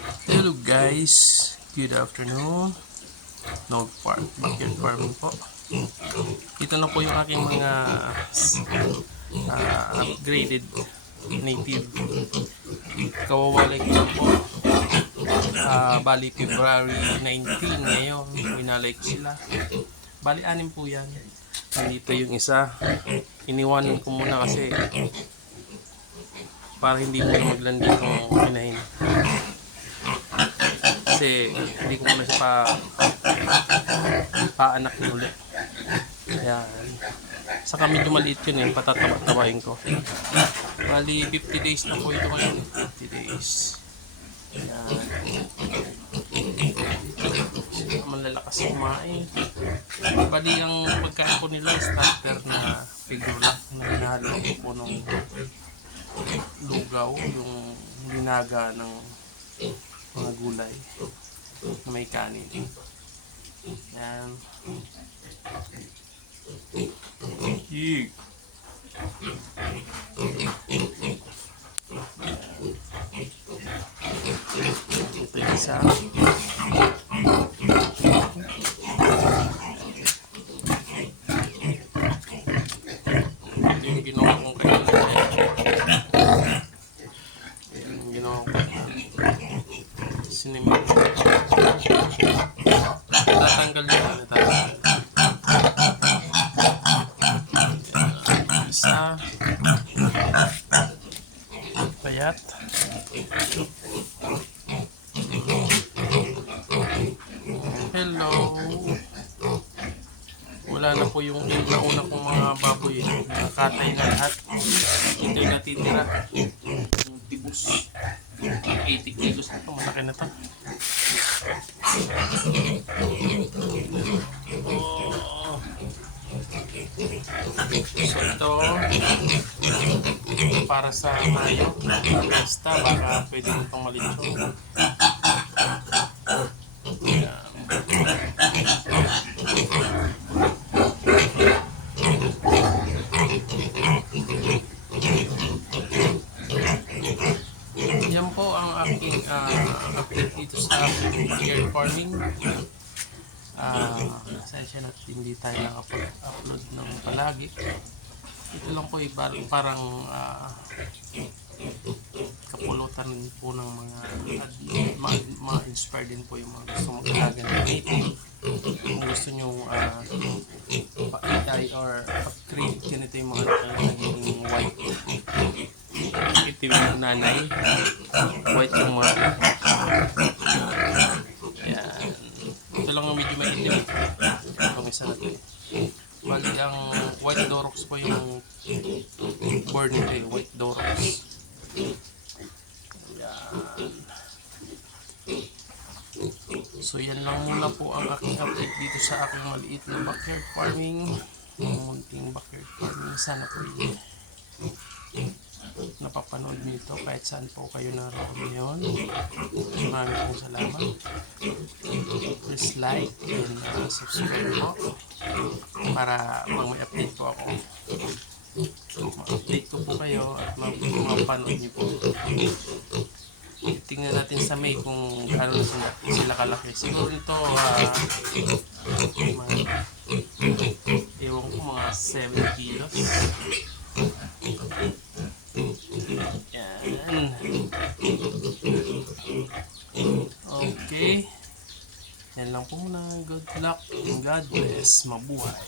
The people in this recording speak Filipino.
Hello guys, good afternoon. Backyard farming po. Ito na po yung aking mga upgraded native kawawalay ko lang po. Bali February 19 ngayon, winalay ko sila. Bali 6 po yan. Dito yung isa, iniwanan ko muna kasi para hindi mo maglandi itong pinahin. Kasi hindi ko muna siya paanak na ulit. Ayan. Saka medyo maliit yun eh, patataba-tabahin ko. Bali 50 days na po ito ngayon. 50 days. Ayan. Malalakas kumain. Bali ang pagkain po nila starter na figure na hinalo po nung lugaw, yung linaga ng mga gulay na may kanin. Yan. Yee. Ito yung isa. Ito yung ginawa kong kanina. Yung ginawa ko. Sinimik. Tatanggal yun. Isa. Payat. Hello. Wala na po yung nauna kong mga baboy. Nakatay na lahat. Ito yung natitira. Yung tibus. 80 kilos na ito. Malaki na ito. Oh. So ito para sa tayo. Basta baka pwede mo itong malitsyon. Yan po ang aking update dito sa backyard farming. Sensya natin hindi tayo nakapag-upload ng palagi. Ito lang po parang kapulutan po ng mga inspired din po yung mga gusto mag-alaga ng native. Kung gusto nyo pa-AI or pa-create, ganito yung mga naging white. Ito yung nanay, white yung mga yan. Ito lang ang medyo maitim. Itong isa natin. Bali ang white Durox po yung born nito eh, white Durox. Yan. So yan lang muna po ang aking update dito sa aking maliit na backyard farming. Munting backyard farming. Sana po yun napapanood nito kahit saan po kayo naroon ngayon. Maraming pong salamat. Please like and subscribe po para pag may update po ako, ma-update ko po kayo at mapanood niyo po. Tingnan natin sa May kung ano sila kalaki. Siguro ito ewan ko mga 7 kilos. Yan. Okay. Yan lang po muna. Good luck and God bless. Mabuhay.